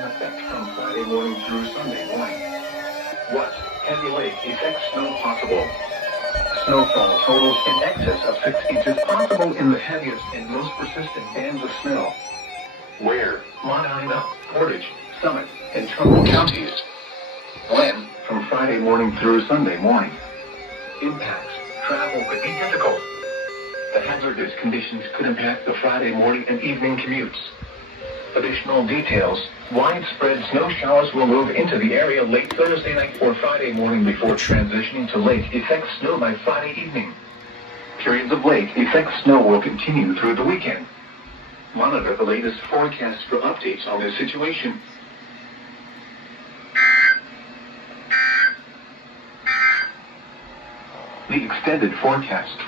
in effect from Friday morning through Sunday morning. What? Heavy lake effect snow possible. Snowfall totals in excess of 6 inches possible in the heaviest and most persistent bands of snow. Where? Montana, Portage, Summit, and Trumbull counties. When? From Friday morning through Sunday morning. Impacts. Travel could be difficult. The hazardous conditions could impact the Friday morning and evening commutes. Additional details. Widespread snow showers will move into the area late Thursday night or Friday morning before transitioning to lake effect snow by Friday evening. Periods of lake effect snow will continue through the weekend. Monitor the latest forecasts for updates on this situation. The extended forecast for